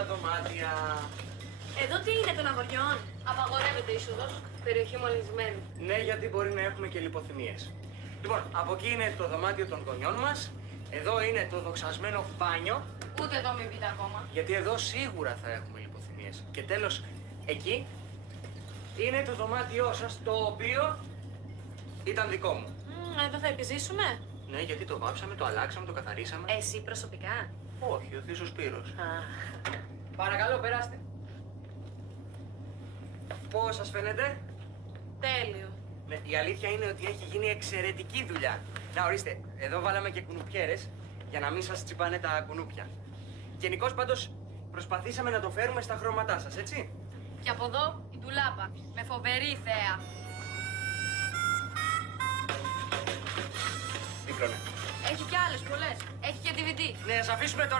τα δωμάτια. Εδώ τι είναι των αγοριών? Απαγορεύεται είσοδος. Περιοχή μολυσμένη. Ναι, γιατί μπορεί να έχουμε και λιποθυμίες. Λοιπόν, από εκεί είναι το δωμάτιο των γονιών μας. Εδώ είναι το δοξασμένο μπάνιο. Ούτε εδώ μην πείτε ακόμα. Γιατί εδώ σίγουρα θα έχουμε λιποθυμίες. Και τέλος, εκεί είναι το δωμάτιό σας, το οποίο ήταν δικό μου. Εδώ θα επιζήσουμε. Ναι, γιατί το βάψαμε, το αλλάξαμε, το καθαρίσαμε. Εσύ προσωπικά? Όχι, ο θείος ο Σπύρος. Παρακαλώ, περάστε. Πώς σας φαίνεται? Τέλειο. Ναι, η αλήθεια είναι ότι έχει γίνει εξαιρετική δουλειά. Να, ορίστε, εδώ βάλαμε και κουνουπιέρες για να μην σας τσιπάνε τα κουνούπια. Γενικώς πάντως προσπαθήσαμε να το φέρουμε στα χρώματά σας, έτσι. Και από εδώ η ντουλάπα, με φοβερή θέα. Πίκρονε. Έχει κι άλλες πολλές. Έχει και DVD. Ναι, ας αφήσουμε τώρα.